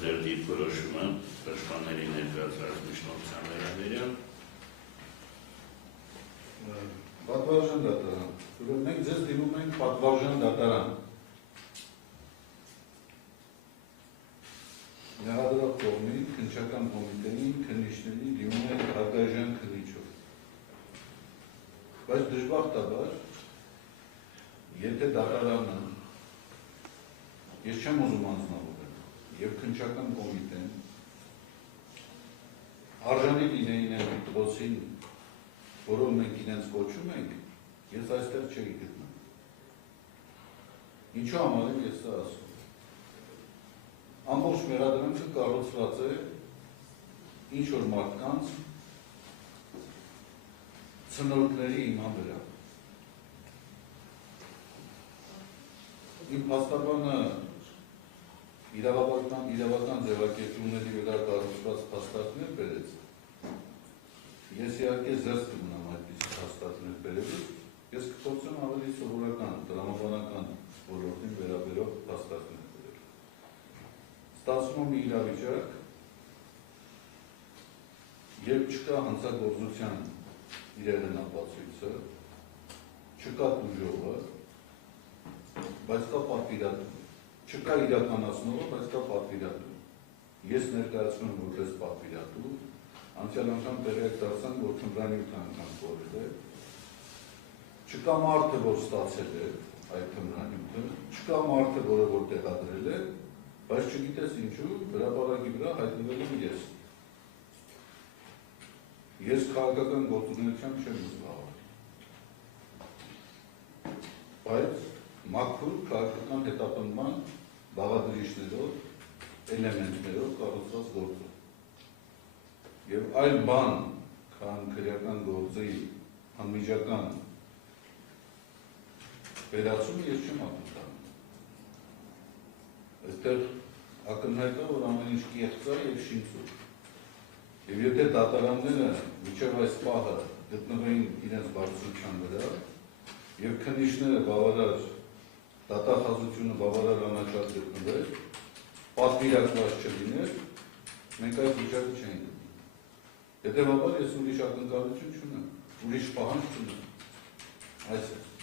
ձեր դիրքորոշումը պաշտպանների ներկայացրած միջնորդության վերաբերյալ։ Պատվարժան դատարան։ Ուրեմն մենք ձեզ դիմում ենք պատվարժան դատարան։ Մեղադրող կողմին, քննչական կոմիտեին, քննիչներին դիմում ենք հարգարժան քննիչով։ Բայց դժբախտաբար, եթե դատարանը, ես չեմ ուզում անձնավորել, եւ քննչական կոմիտեն արժանի լինեին այն դպրոցին, որով մենք իրենց կոչում ենք, ես այստեղ չէի գտնում։ Ինչու համար եմ ես սա ասում։ Ամբողջ մեղադրանքը կառուցված է ինչ-որ մարդկանց ցնորքների հիման վրա։ Իմ փաստաբանը իրավական ձևակերպումների վրա կառուցված փաստարկներ բերեց։ Ես իհարկե զերծ կմնամ այդպիսի փաստարկներ բերելուց, ես կփորձեմ ավելի սովորական, տրամաբանական ոլորտին վերաբերող փաստարկներ բերել։ Ստացվում է մի իրավիճակ, երբ չկա հանցագործության իրեղեն ապացույցը, չկա տուժողը, բայց կա պատվիրատու, չկա իրականացնողը, բայց կա պատվիրատու։ Ես ներկայացնում եմ որպես պատվիրատու, անցյալ անգամ տեղյակ դարձանք, որ թմրանյութ անգամ կորել է, չկա մարդը, որ ստացել է այդ թմրանյութը, չկա մարդը, որը որ տեղադրել է, բայց չգիտես ինչու, հրապարակի վրա հայտնվել եմ ես։ Ես քաղաքական գործունեությամբ չեմ զբաղվել, բայց մաքուր քաղաքական հետապնդման բաղադրիչներով, էլեմենտներով կառուցված գործով։ Եվ այլ բան, քան քրեական գործի անմիջական վերացումը ես չեմ ակնկալում։ Այստեղ ակնհայտ է, որ ամեն ինչ կեղծ է եւ շինծուր։ Եվ եթե դատարանները մինչև այս պահը գտնվեին իրենց բարձրության վրա եւ քննիչները բավարար դատախազությունը բավարար անաչառ գտնվեր, պատվիրակված չլիներ, մենք այդ վիճակը չենք գտնի։ Հետևաբար ես ուրիշ ակնկալություն չունեմ, ուրիշ պահանջ չունեմ։ Այս է։